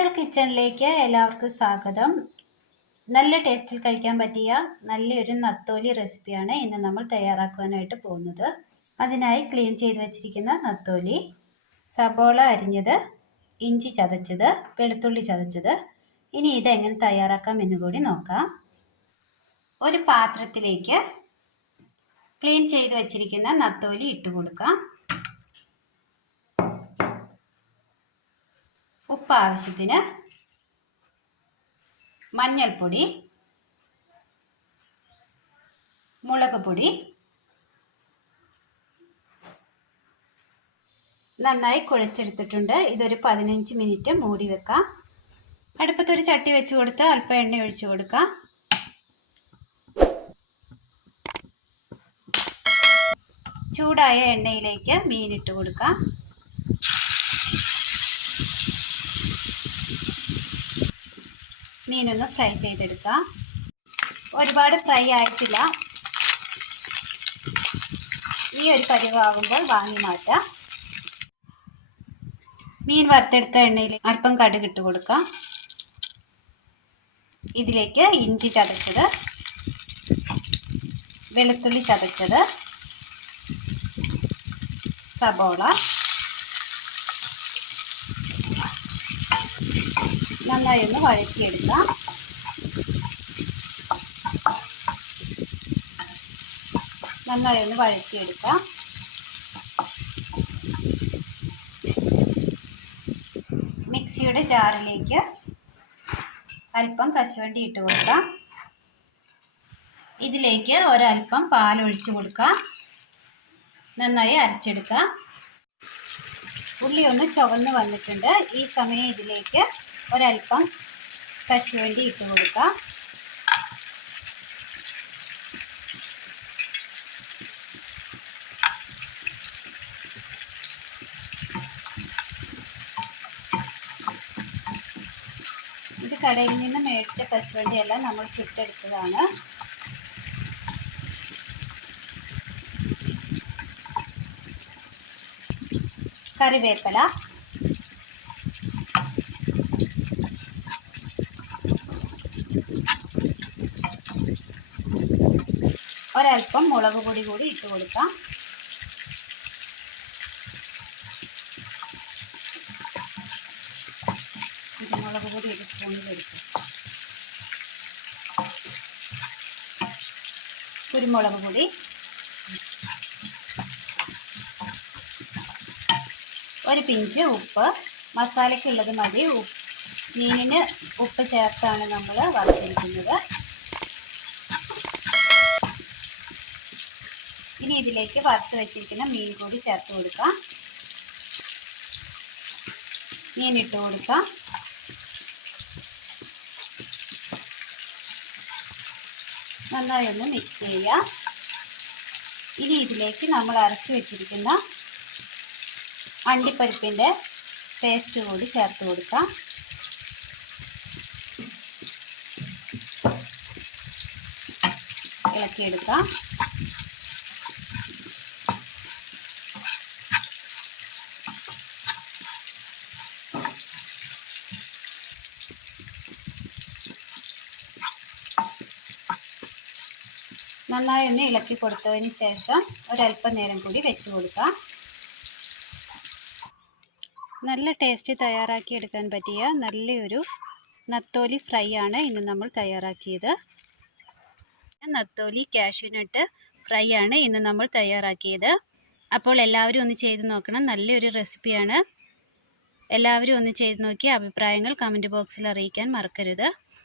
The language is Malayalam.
ലിറ്റിൽ കിച്ചണിലേക്ക് എല്ലാവർക്കും സ്വാഗതം. നല്ല ടേസ്റ്റിൽ കഴിക്കാൻ പറ്റിയ നല്ലൊരു നത്തോലി റെസിപ്പിയാണ് ഇന്ന് നമ്മൾ തയ്യാറാക്കുവാനായിട്ട് പോകുന്നത്. അതിനായി ക്ലീൻ ചെയ്ത് വെച്ചിരിക്കുന്ന നത്തോലി സബോള അരിഞ്ഞത് ഇഞ്ചി ചതച്ചത് വെളുത്തുള്ളി ചതച്ചത്. ഇനി ഇതെങ്ങനെ തയ്യാറാക്കാം എന്ന് കൂടി നോക്കാം. ഒരു പാത്രത്തിലേക്ക് ക്ലീൻ ചെയ്ത് വെച്ചിരിക്കുന്ന നത്തോലി ഇട്ട് കൊടുക്കാം. ഉപ്പ് ആവശ്യത്തിന് മഞ്ഞൾപ്പൊടി മുളക് പൊടി നന്നായി കുഴച്ചെടുത്തിട്ടുണ്ട്. ഇതൊരു പതിനഞ്ച് മിനിറ്റ് മൂടി വെക്കാം. അടുപ്പത്തൊരു ചട്ടി വെച്ച് കൊടുത്ത് അല്പം എണ്ണ ഒഴിച്ചു കൊടുക്കാം. ചൂടായ എണ്ണയിലേക്ക് മീനിട്ട് കൊടുക്കാം. മീനൊന്ന് ഫ്രൈ ചെയ്തെടുക്കാം. ഒരുപാട് ഫ്രൈ ആയിട്ടില്ല. ഈ ഒരു പരിവാകുമ്പോൾ വാങ്ങി മാറ്റാം. മീൻ വറുത്തെടുത്ത എണ്ണയിൽ അല്പം കടുക് ഇട്ട് കൊടുക്കാം. ഇതിലേക്ക് ഇഞ്ചി ചതച്ചത് വെളുത്തുള്ളി ചതച്ചത് സബോള നന്നായി ഒന്ന് വഴറ്റിയെടുക്കാം. നന്നായി ഒന്ന് വഴറ്റിയെടുക്കാം. മിക്സിയുടെ ജാറിലേക്ക് അല്പം കശുവണ്ടി ഇട്ട് കൊടുക്കാം. ഇതിലേക്ക് ഒരൽപ്പം പാൽ ഒഴിച്ചു കൊടുക്കാം. നന്നായി അരച്ചെടുക്കാം. ഉള്ളി ഒന്ന് ചുവന്ന് വന്നിട്ടുണ്ട്. ഈ സമയം ഇതിലേക്ക് ഒരല്പം കശുവണ്ടി ഇട്ട് കൊടുക്കാം. ഇത് കടയിൽ നിന്ന് മേടിച്ച കശുവണ്ടിയല്ല നമ്മൾ ചുട്ടെടുത്തതാണ്. കറിവേപ്പില. ഒരല്പം മുളക് പൊടി കൂടി ഇട്ട് കൊടുക്കാം. മുളക് പൊടി ഒരു സ്പൂണിൽ എടുക്കും കുരുമുളക് പൊടി. ഒരു പിഞ്ച് ഉപ്പ്. മസാലയ്ക്കുള്ളത് മതി. മീനിന് ഉപ്പ് ചേർത്താണ് നമ്മൾ വറുത്തിരിക്കുന്നത്. ഇനി ഇതിലേക്ക് വറുത്ത് വെച്ചിരിക്കുന്ന മീൻ കൂടി ചേർത്ത് കൊടുക്കാം. മീൻ ഇട്ട് കൊടുക്കാം. നന്നായി ഒന്ന് മിക്സ് ചെയ്യാം ഇനി ഇതിലേക്ക് നമ്മൾ അരച്ച് വെച്ചിരിക്കുന്ന അണ്ടിപ്പരിപ്പിന്റെ പേസ്റ്റ് കൂടി ചേർത്ത് കൊടുക്കാം. ഇളക്കിയെടുക്കാം. നന്നായി ഒന്ന് ഇളക്കി കൊടുത്തതിന് ശേഷം ഒരല്പം നേരം കൂടി വെച്ച് കൊടുക്കാം. നല്ല ടേസ്റ്റ് തയ്യാറാക്കിയെടുക്കാൻ പറ്റിയ നല്ലൊരു നത്തോലി ഫ്രൈ ആണ് ഇന്ന് നമ്മൾ തയ്യാറാക്കിയത്. നത്തോലി കാഷ്യൂനട്ട് ഫ്രൈ ആണ് ഇന്ന് നമ്മൾ തയ്യാറാക്കിയത്. അപ്പോൾ എല്ലാവരും ഒന്ന് ചെയ്ത് നോക്കണം. നല്ലൊരു റെസിപ്പിയാണ് എല്ലാവരും ഒന്ന് ചെയ്ത് നോക്കി അഭിപ്രായങ്ങൾ കമന്റ് ബോക്സിൽ അറിയിക്കാൻ മറക്കരുത്.